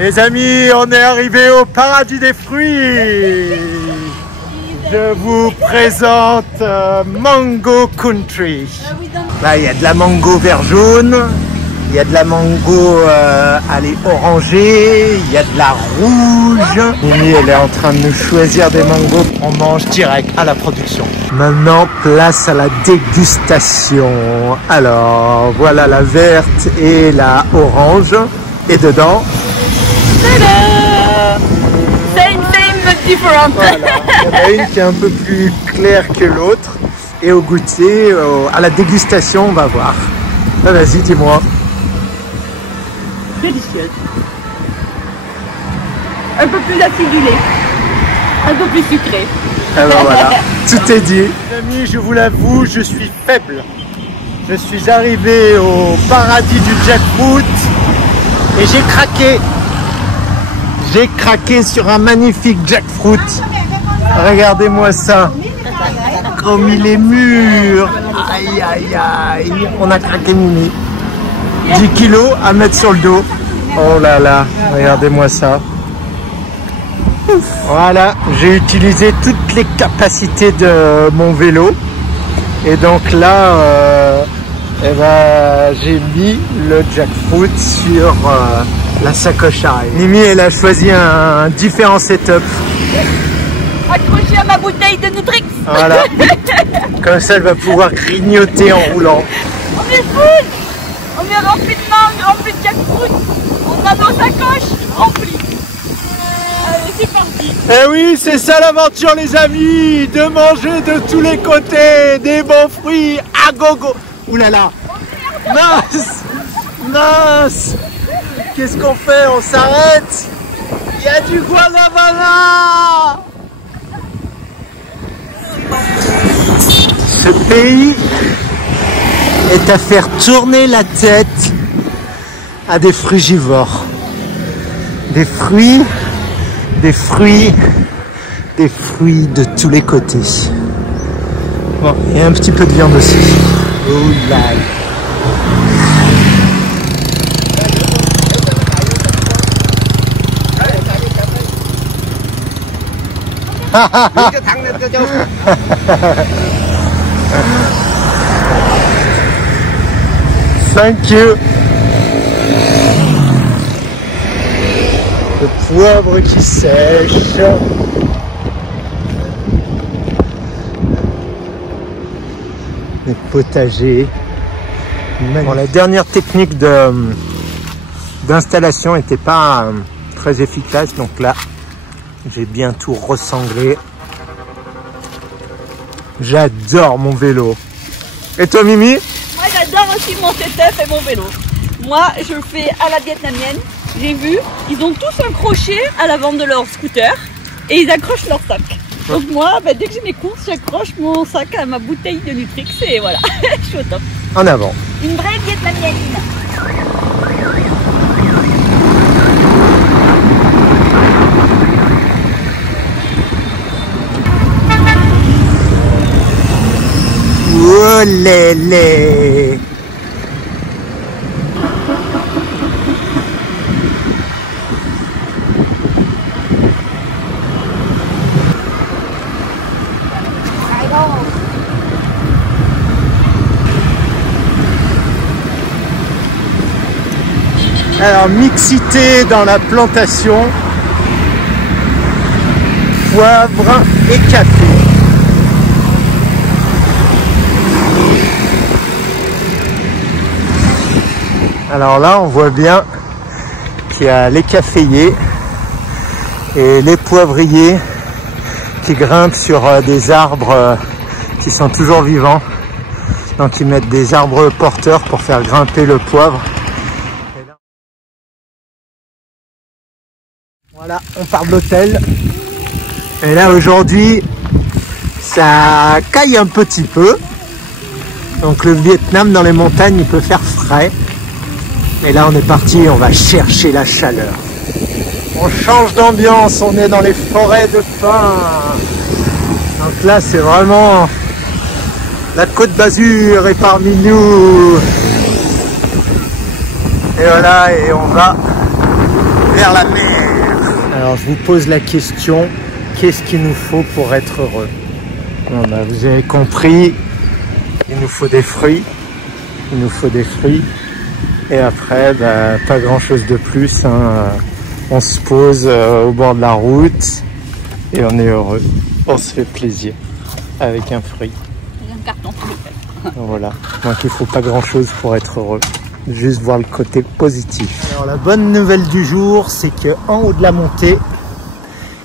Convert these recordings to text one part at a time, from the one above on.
Les amis, on est arrivé au paradis des fruits. Je vous présente Mango Country. Là, il y a de la mango vert jaune, il y a de la mango orangée, il y a de la rouge. Mimi, elle est en train de nous choisir des mangos. On mange direct à la production. Maintenant, place à la dégustation. Alors, voilà la verte et la orange. Et dedans... Same, but different. Voilà. Il y en a une qui est un peu plus claire que l'autre. Et au goûter, à la dégustation, on va voir. Ah, vas-y, dis-moi. Délicieuse. Un peu plus acidulée. Un peu plus sucrée. Ah ben voilà, tout est dit. Les amis, je vous l'avoue, je suis faible. Je suis arrivé au paradis du jackfruit et j'ai craqué. J'ai craqué sur un magnifique jackfruit. Regardez-moi ça. Comme il est mûr. Aïe, aïe, aïe. On a craqué Mimi. 10 kilos à mettre sur le dos. Oh là là, regardez-moi ça. Voilà, j'ai utilisé toutes les capacités de mon vélo. Et donc là, j'ai mis le jackfruit sur la sacoche arrière. Mimi, elle a choisi un différent setup. Accroché à ma bouteille de Nutrix. Voilà. Comme ça, elle va pouvoir grignoter en roulant. On est full. On est rempli de mangue, rempli de jackfruit. On a nos sacoches remplies. Allez, c'est parti. Eh oui, c'est ça l'aventure, les amis. De manger de tous les côtés des bons fruits à gogo. Ouh là là. Mince. Mince. Qu'est-ce qu'on fait? On s'arrête? Il y a du guanabana. Ce pays est à faire tourner la tête à des frugivores. Des fruits de tous les côtés. Bon, et un petit peu de viande aussi. Oh là là. Thank you. Le poivre qui sèche. Les potagers. Bon, la dernière technique d'installation n'était pas très efficace, donc là j'ai bien tout ressemblé. J'adore mon vélo. Et toi, Mimi? Moi, j'adore aussi mon setup et mon vélo. Moi, je le fais à la vietnamienne. J'ai vu, ils ont tous un crochet à l'avant de leur scooter et ils accrochent leur sac. Donc moi, dès que j'ai mes courses, j'accroche mon sac à ma bouteille de Nutrix et voilà, je suis au top. En avant. Une vraie vietnamienne. Oh lélé. Alors, mixité dans la plantation, poivre et café. Alors là, on voit bien qu'il y a les caféiers et les poivriers qui grimpent sur des arbres qui sont toujours vivants. Donc ils mettent des arbres porteurs pour faire grimper le poivre. Voilà, on part de l'hôtel. Et là aujourd'hui, ça caille un petit peu. Donc le Vietnam dans les montagnes, il peut faire frais. Et là on est parti, on va chercher la chaleur. On change d'ambiance, on est dans les forêts de pins. Donc là c'est vraiment la Côte d'Azur est parmi nous. Et voilà, et on va vers la mer. Alors je vous pose la question, qu'est-ce qu'il nous faut pour être heureux? Bon, bah, vous avez compris, il nous faut des fruits. Il nous faut des fruits. Et après, bah, pas grand chose de plus. Hein. On se pose au bord de la route et on est heureux. On se fait plaisir avec un fruit. Un carton, s'il vous plaît. Voilà. Donc il faut pas grand chose pour être heureux. Juste voir le côté positif. Alors la bonne nouvelle du jour, c'est que en haut de la montée,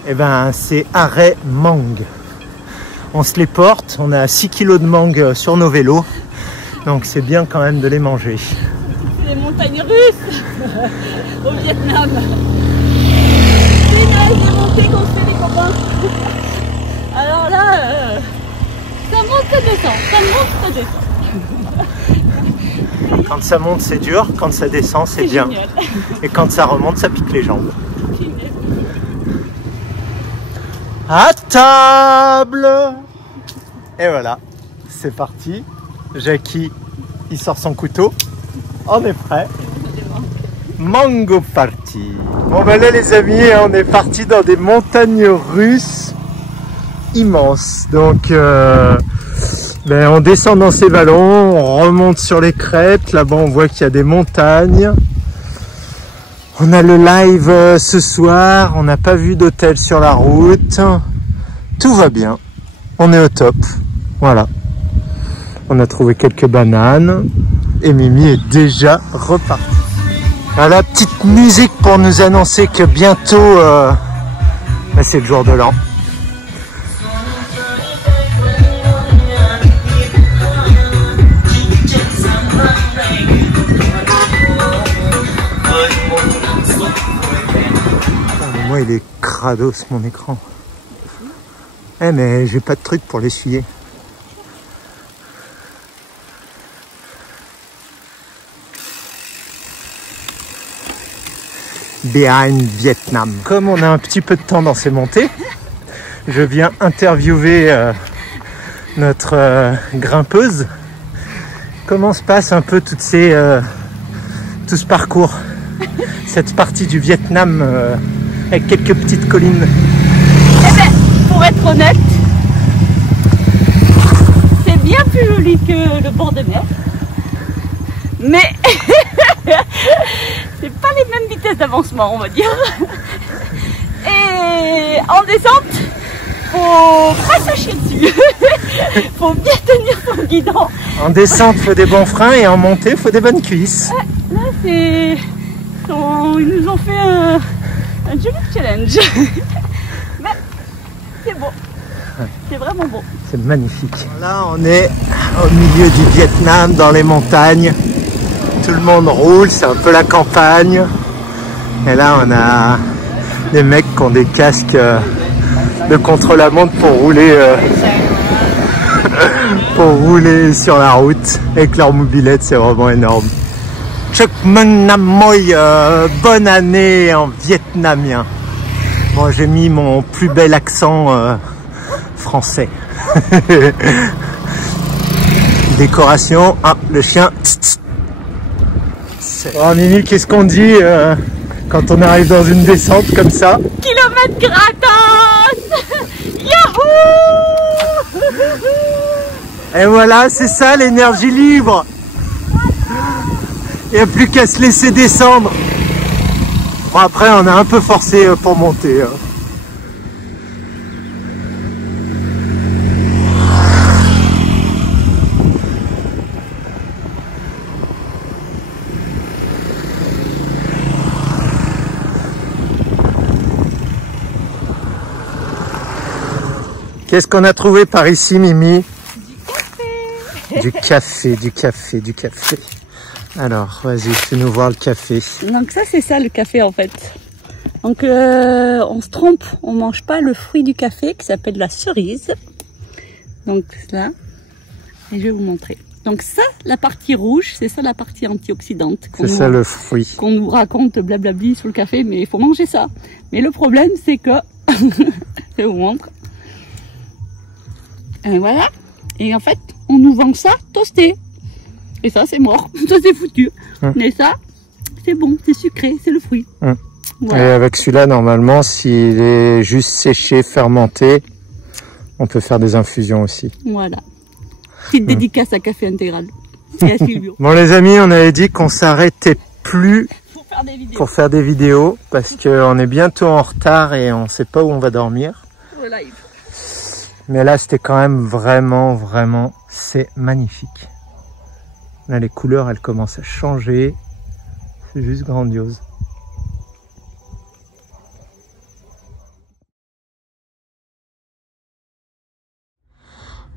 eh ben, c'est arrêt mangue. On se les porte, on a 6 kg de mangue sur nos vélos. Donc c'est bien quand même de les manger. C'est les montagnes russes au Vietnam. C'est une des montées qu'on se fait les copains. Alors là, ça monte, ça descend, ça monte, ça descend. Quand ça monte c'est dur, quand ça descend c'est bien. Génial. Et quand ça remonte ça pique les jambes. À table! Et voilà, c'est parti. Jackie, il sort son couteau. On est prêt. Mango party. Bon ben là les amis, on est parti dans des montagnes russes immenses. Donc ben, on descend dans ces vallons, on remonte sur les crêtes. Là-bas on voit qu'il y a des montagnes. On a le live ce soir, on n'a pas vu d'hôtel sur la route. Tout va bien, on est au top. Voilà. On a trouvé quelques bananes et Mimi est déjà repartie. Voilà, petite musique pour nous annoncer que bientôt ben, c'est le jour de l'an. Moi il est crados mon écran. Eh mais j'ai pas de truc pour l'essuyer. Behind Vietnam. Comme on a un petit peu de temps dans ces montées, je viens interviewer notre grimpeuse. Comment se passe un peu tout ce parcours, cette partie du Vietnam avec quelques petites collines? Eh ben, pour être honnête, c'est bien plus joli que le bord de mer. Mais c'est pas les mêmes vitesses d'avancement, on va dire. Et en descente, faut pas se chier dessus. Faut bien tenir son guidon. En descente, faut des bons freins et en montée, faut des bonnes cuisses. Ouais, là, c'est... Ils nous ont fait un joli challenge. Mais c'est beau. C'est vraiment beau. C'est magnifique. Là, on est au milieu du Vietnam, dans les montagnes. Tout le monde roule, c'est un peu la campagne. Et là, on a des mecs qui ont des casques de contre-la-montre pour rouler sur la route avec leur mobilette, c'est vraiment énorme. Chuk Mang Nam Moi, bonne année en vietnamien. Bon, j'ai mis mon plus bel accent français. Décoration, ah, le chien. Oh Mimi, qu'est-ce qu'on dit quand on arrive dans une descente comme ça? Kilomètre gratos. Yahoo! Et voilà, c'est ça l'énergie libre. Il n'y a plus qu'à se laisser descendre. Bon, après, on a un peu forcé pour monter. Hein. Qu'est-ce qu'on a trouvé par ici, Mimi? Du café, du café, du café. Alors, vas-y, fais-nous voir le café. Donc ça, c'est ça le café en fait. Donc on se trompe, on mange pas le fruit du café qui s'appelle la cerise. Donc là, et je vais vous montrer. Donc ça, la partie rouge, c'est ça la partie antioxydante. C'est ça le fruit. Qu'on nous raconte blablabli sur le café, mais il faut manger ça. Mais le problème, c'est que, je vous montre. Et voilà. Et en fait, on nous vend ça toasté. Et ça, c'est mort. Ça, c'est foutu. Mais ça, c'est bon, c'est sucré, c'est le fruit. Voilà. Et avec celui-là, normalement, s'il est juste séché, fermenté, on peut faire des infusions aussi. Voilà. Petite dédicace à Café Intégral. Et à Silvio. Bon les amis, on avait dit qu'on s'arrêtait plus pour faire des vidéos parce qu'on est bientôt en retard et on ne sait pas où on va dormir. Au live. Mais là, c'était quand même vraiment, c'est magnifique. Là, les couleurs, elles commencent à changer. C'est juste grandiose.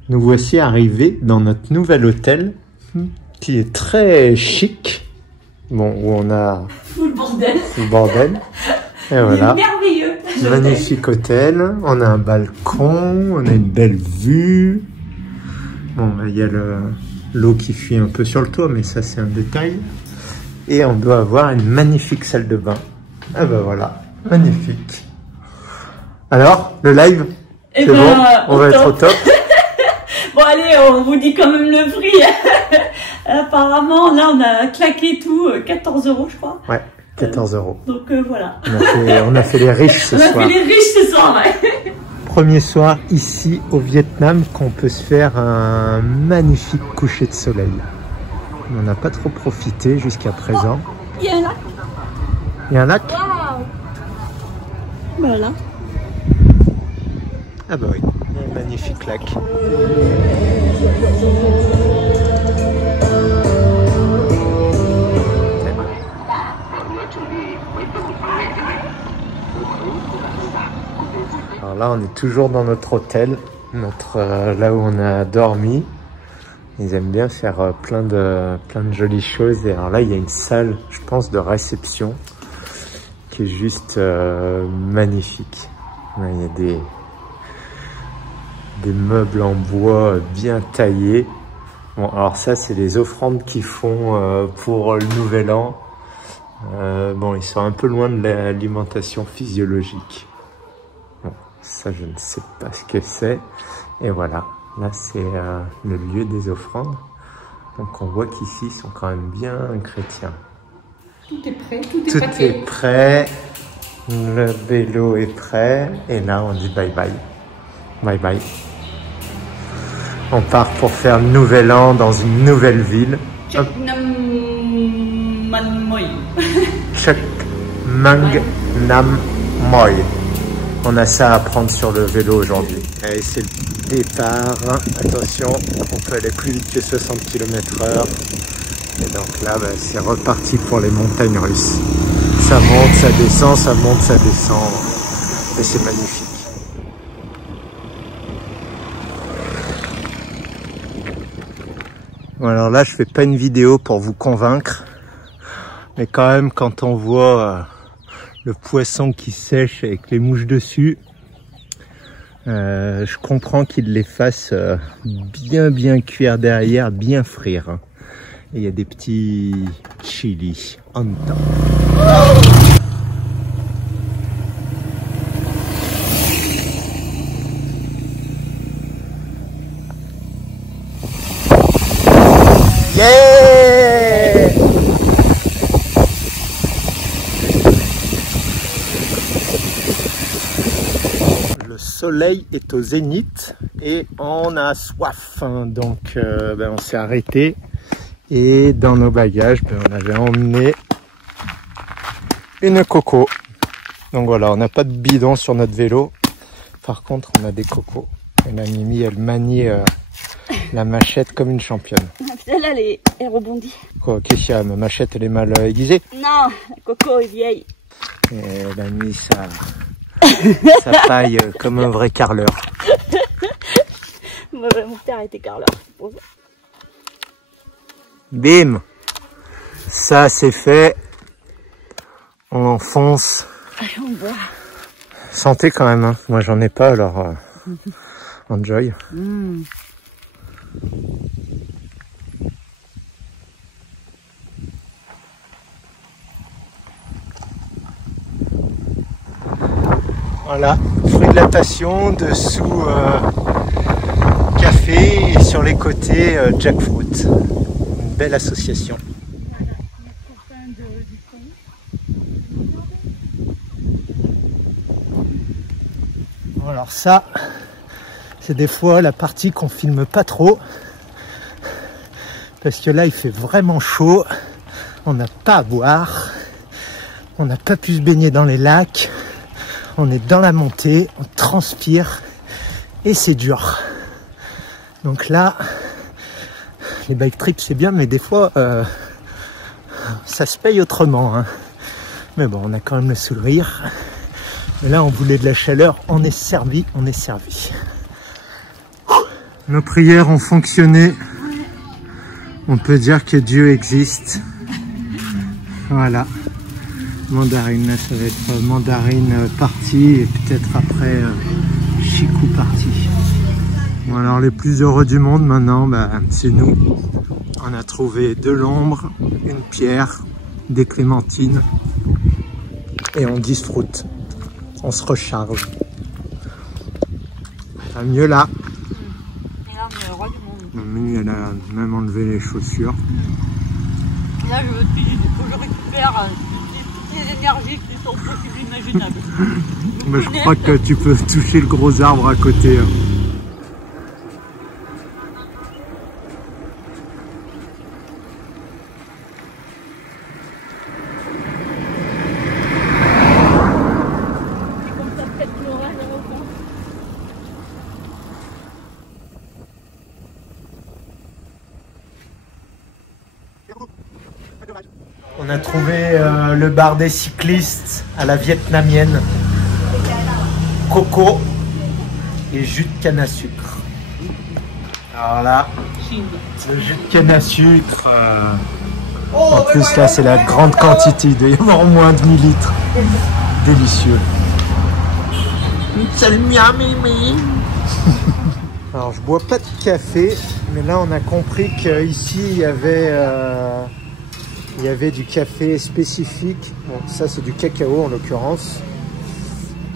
Nous voici arrivés dans notre nouvel hôtel qui est très chic. Bon, où on a tout le bordel. Et voilà. Merveilleux. Magnifique hôtel. On a un balcon, on a une belle vue. Bon, il y a l'eau qui fuit un peu sur le toit, mais ça c'est un détail. Et on doit avoir une magnifique salle de bain. Ah ben voilà, magnifique. Alors, le live, c'est bon, on va être au top. Bon allez, on vous dit quand même le prix. Apparemment, là on a claqué tout, 14 € je crois. Ouais, 14 €. Donc voilà. On a fait les riches ce soir. On a fait les riches ce soir, ouais. Premier soir ici au Vietnam qu'on peut se faire un magnifique coucher de soleil. On n'a pas trop profité jusqu'à présent. Il y a un lac. Il y a un lac. Wow. Voilà. Ah bah oui, un magnifique lac. Alors là, on est toujours dans notre hôtel, là où on a dormi. Ils aiment bien faire plein de jolies choses. Et alors là, il y a une salle, je pense, de réception qui est juste magnifique. Là, il y a des meubles en bois bien taillés. Bon, alors ça, c'est les offrandes qu'ils font pour le Nouvel An. Bon, ils sont un peu loin de l'alimentation physiologique. Bon, ça, je ne sais pas ce que c'est. Et voilà, là, c'est le lieu des offrandes. Donc, on voit qu'ici, ils sont quand même bien chrétiens. Tout est prêt, tout est prêt. Le vélo est prêt. Et là, on dit bye bye. Bye bye. On part pour faire le Nouvel An dans une nouvelle ville. Chak Mang Nam Moi. On a ça à prendre sur le vélo aujourd'hui. Allez, c'est le départ. Attention, on peut aller plus vite que 60 km/h. Et donc là, bah, c'est reparti pour les montagnes russes. Ça monte, ça descend, ça monte, ça descend. Et c'est magnifique. Bon, alors là, je fais pas une vidéo pour vous convaincre. Mais quand même, quand on voit le poisson qui sèche avec les mouches dessus, je comprends qu'il les fasse bien cuire derrière, bien frire. Et il y a des petits chilis en temps. Yeah! Le soleil est au zénith et on a soif, donc on s'est arrêté et dans nos bagages on avait emmené une coco. Donc voilà, on n'a pas de bidon sur notre vélo, par contre on a des cocos et la Mimi elle manie la machette comme une championne. Celle-là elle rebondit. Quoi, qu'est-ce qu'il y a? Ma machette elle est mal aiguisée? Non, la coco est vieille. Et elle a mis sa paille comme un vrai carreleur. Mon père était carreleur. Bim! Ça c'est fait. On enfonce. Allez, on boit. Santé quand même, hein. Moi j'en ai pas alors enjoy. Voilà, fruit de la passion, dessous café et sur les côtés jackfruit. Une belle association. Alors ça, c'est des fois la partie qu'on filme pas trop. Parce que là, il fait vraiment chaud. On n'a pas à boire. On n'a pas pu se baigner dans les lacs. On est dans la montée. On transpire. Et c'est dur. Donc là, les bike trips, c'est bien. Mais des fois, ça se paye autrement. Hein. Mais bon, on a quand même le sourire. Et là, on voulait de la chaleur. On est servi. On est servi. Nos prières ont fonctionné. On peut dire que Dieu existe. Voilà. Mandarine, là, ça va être Mandarine partie et peut-être après Chicou partie. Bon, alors les plus heureux du monde maintenant, bah, c'est nous. On a trouvé de l'ombre, une pierre, des clémentines et on disfrute. On se recharge. Ça va mieux là. Mamie, elle a même enlevé les chaussures. Là, je récupère toutes les énergies qui sont possibles imaginables. Mais je crois que tu peux toucher le gros arbre à côté. On a trouvé le bar des cyclistes à la vietnamienne. Coco et jus de canne à sucre. Alors là, le jus de canne à sucre. En plus là, c'est la grande quantité. Il doit y avoir moins de 1000 litres. Délicieux. Alors je bois pas de café, mais là on a compris qu'ici il y avait du café spécifique. Bon, ça c'est du cacao en l'occurrence.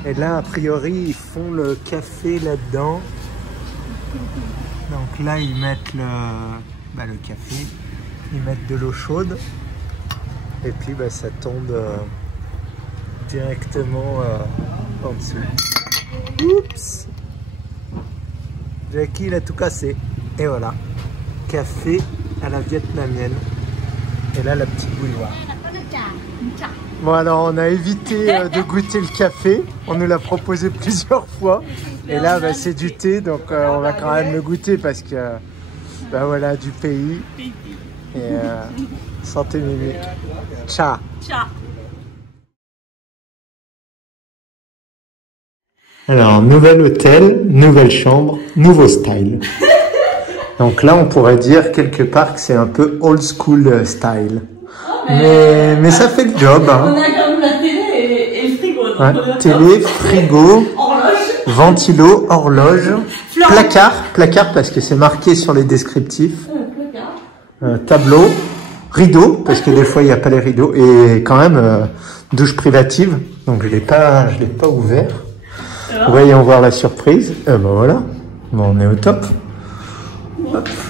Et là a priori ils font le café là-dedans. Donc là ils mettent le café, ils mettent de l'eau chaude et puis ça tombe directement en dessous. Oups! Jackie il a tout cassé. Et voilà, café à la vietnamienne. Et là la petite bouilloire. Bon alors on a évité de goûter le café. On nous l'a proposé plusieurs fois. Et là c'est du thé, donc on va quand même le goûter parce que voilà, du pays. Et santé Mimi. Ciao. Ciao. Alors, nouvel hôtel, nouvelle chambre, nouveau style. Donc là, on pourrait dire quelque part que c'est un peu old school style. Mais ça fait le job. Hein. On a quand même la télé et le frigo. Ouais, télé, frigo, horloge, ventilo, horloge, placard parce que c'est marqué sur les descriptifs. Tableau, rideau, parce que des fois il n'y a pas les rideaux. Et quand même, douche privative. Donc je l'ai pas ouvert. Voyons voir la surprise. Ben voilà, bon, on est au top.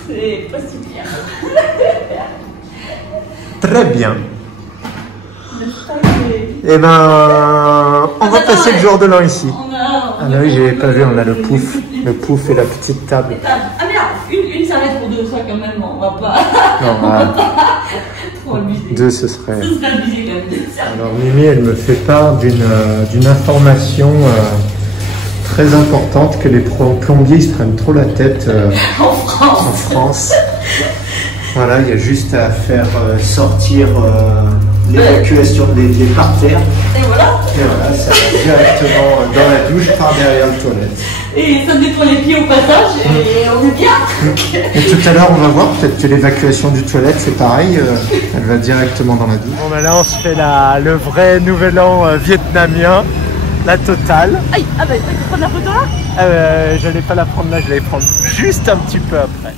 C'est pas si bien. Très bien. Et ben, on va passer le jour de l'an ici. Ah bah oui, j'avais pas vu, on a le pouf et la petite table. Ah merde, une serviette pour deux, ça quand même, on va pas. Non, on va pas trop abuser. Deux, ce serait. Ce serait abusé quand même. Alors Mimi, elle me fait part d'une information très importante, que les plombiers se prennent trop la tête En France. Voilà, il y a juste à faire sortir l'évacuation des parterres. Et voilà, ça va directement dans la douche par derrière le toilette. et ça nettoie les pieds au passage et on est bien. Et tout à l'heure, on va voir, peut-être que l'évacuation du toilette, c'est pareil, elle va directement dans la douche. Bon, là, on se fait le vrai nouvel an vietnamien, la totale. Aïe, ah bah, tu peux prendre la photo là? Je n'allais pas la prendre là, je l'allais prendre juste un petit peu après.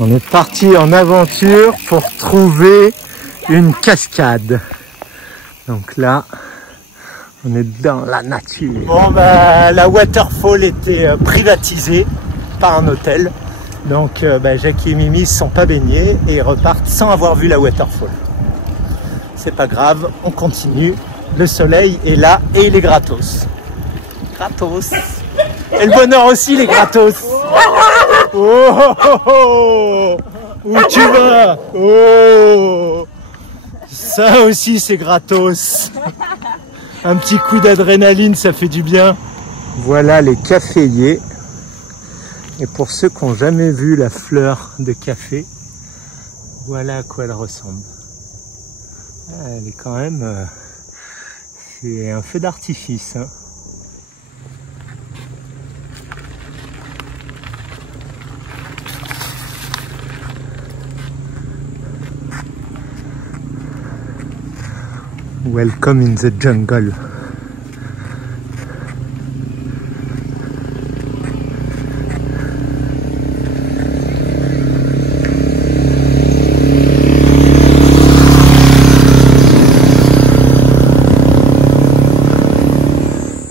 On est parti en aventure pour trouver une cascade. Donc là, on est dans la nature. Bon, la waterfall était privatisée par un hôtel. Donc Jackie et Mimi ne se sont pas baignés et ils repartent sans avoir vu la waterfall. C'est pas grave, on continue. Le soleil est là et il est gratos. Gratos. Et le bonheur aussi, les gratos. Oh, oh, oh, oh. Où tu vas? Oh, ça aussi, c'est gratos. Un petit coup d'adrénaline, ça fait du bien. Voilà les caféiers. Et pour ceux qui n'ont jamais vu la fleur de café, voilà à quoi elle ressemble. Elle est quand même... c'est un feu d'artifice. Hein. Welcome in the jungle.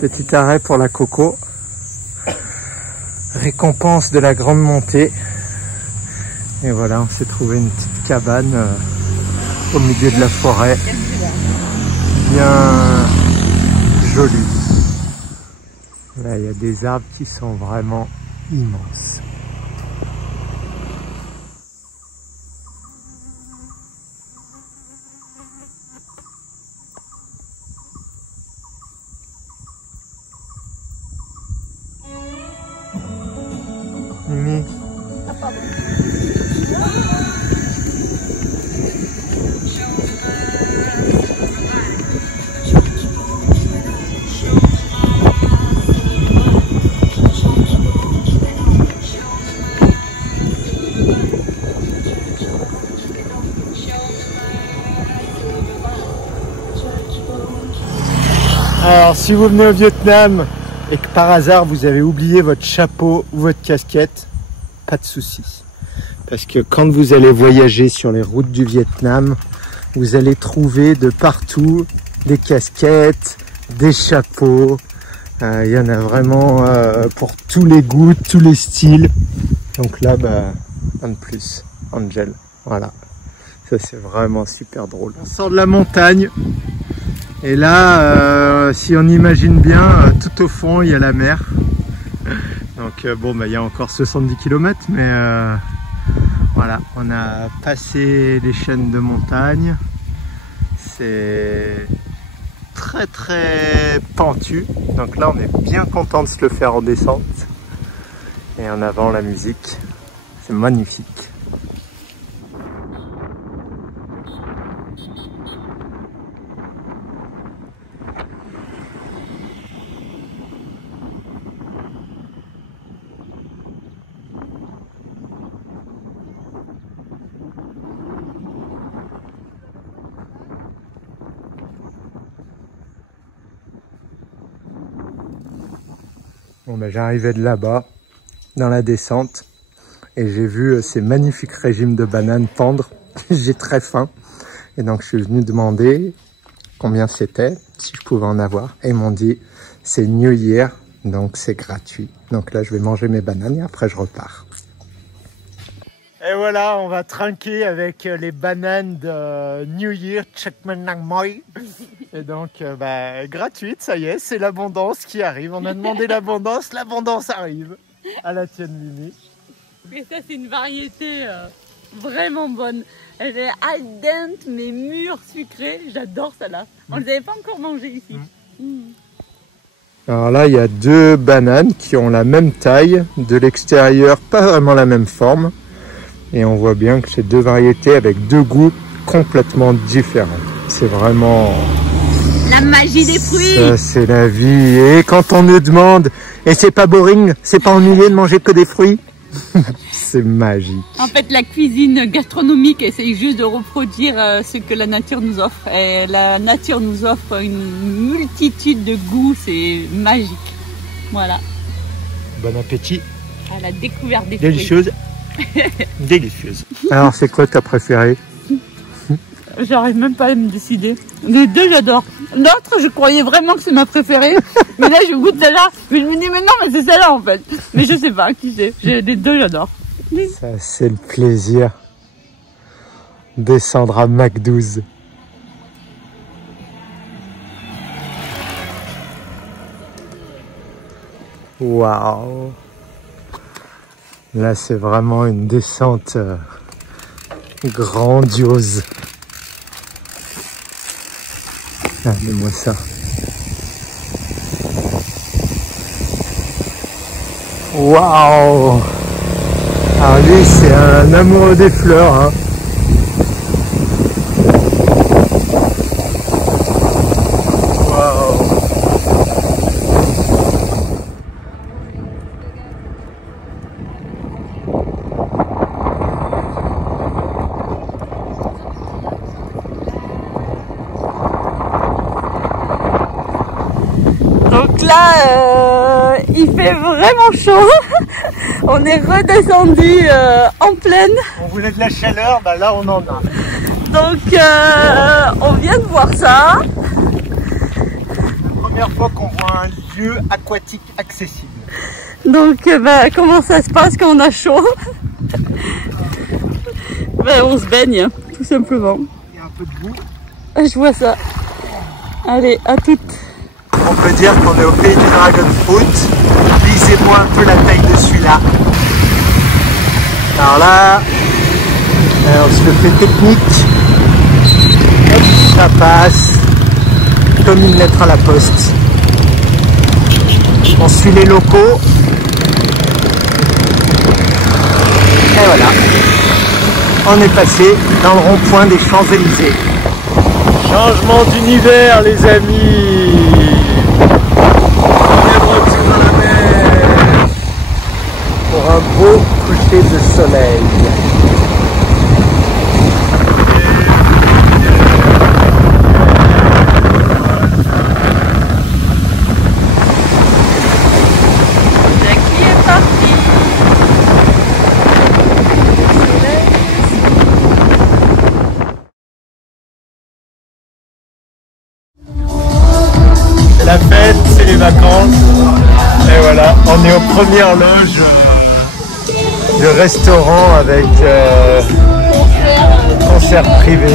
Petit arrêt pour la coco. Récompense de la grande montée. Et voilà, on s'est trouvé une petite cabane au milieu de la forêt. Bien joli. Là, il y a des arbres qui sont vraiment immenses. Mimi. Ah, pardon. Alors, si vous venez au Vietnam et que par hasard vous avez oublié votre chapeau ou votre casquette, pas de souci. Parce que quand vous allez voyager sur les routes du Vietnam, vous allez trouver de partout des casquettes, des chapeaux. Il y en a vraiment pour tous les goûts, tous les styles. Donc là, un de plus, Angel. Voilà. Ça, c'est vraiment super drôle. On sort de la montagne. Et là, si on imagine bien, tout au fond, il y a la mer. Donc bon, il y a encore 70 km, mais voilà, on a passé les chaînes de montagne. C'est très très pentu. Donc là, on est bien content de se le faire en descente. Et en avant, la musique. C'est magnifique. Bon, j'arrivais de là-bas, dans la descente, et j'ai vu ces magnifiques régimes de bananes pendre. J'ai très faim, et donc je suis venu demander combien c'était, si je pouvais en avoir, et ils m'ont dit c'est New Year, donc c'est gratuit. Donc là, je vais manger mes bananes et après je repars. Et voilà, on va trinquer avec les bananes de New Year, Chakmanangmoi. Et donc, gratuite, ça y est, c'est l'abondance qui arrive. On a demandé l'abondance arrive. À la tienne, Mimi. Et ça, c'est une variété vraiment bonne. Elle est al dente, mais mûre, sucrée. J'adore celle-là. On ne les avait pas encore mangées ici. Alors là, il y a deux bananes qui ont la même taille. De l'extérieur, pas vraiment la même forme. Et on voit bien que c'est deux variétés avec deux goûts complètement différents. C'est vraiment... la magie des fruits. Ça, c'est la vie. Et quand on nous demande, et c'est pas boring, c'est pas ennuyé de manger que des fruits? C'est magique. En fait, la cuisine gastronomique essaye juste de reproduire ce que la nature nous offre. Et la nature nous offre une multitude de goûts, c'est magique. Voilà. Bon appétit. À la découverte des délicieuse. Délicieuse. Alors, c'est quoi ta préférée? J'arrive même pas à me décider. Les deux, j'adore. L'autre, je croyais vraiment que c'est ma préférée. Mais là, je goûte celle-là. Mais je me dis, mais non, mais c'est celle-là, en fait. Mais je sais pas, qui c'est. Les deux, j'adore. Ça, c'est le plaisir. Descendre à Mac12. Waouh! Là, c'est vraiment une descente grandiose. Regardez-moi ça. Waouh! Alors lui, c'est un amoureux des fleurs, hein. Waouh! Donc là, il fait vraiment chaud. On est redescendu en plaine. On voulait de la chaleur, bah là on en a. Donc on vient de voir ça. La première fois qu'on voit un lieu aquatique accessible. Donc comment ça se passe quand on a chaud? On se baigne, tout simplement. Il y a un peu de boue. Je vois ça. Allez, à toutes. On peut dire qu'on est au pays du Dragon Fruit. Lisez-moi un peu la taille de celui-là. Alors là, on se le fait technique. Hop, ça passe comme une lettre à la poste. On suit les locaux. Et voilà. On est passé dans le rond-point des Champs-Élysées. Changement d'univers, les amis. Dans la mer pour un beau coucher de soleil. Qui est parti? C'est la fête, c'est les vacances. Et voilà, on est aux premières loges de restaurant avec concert privé.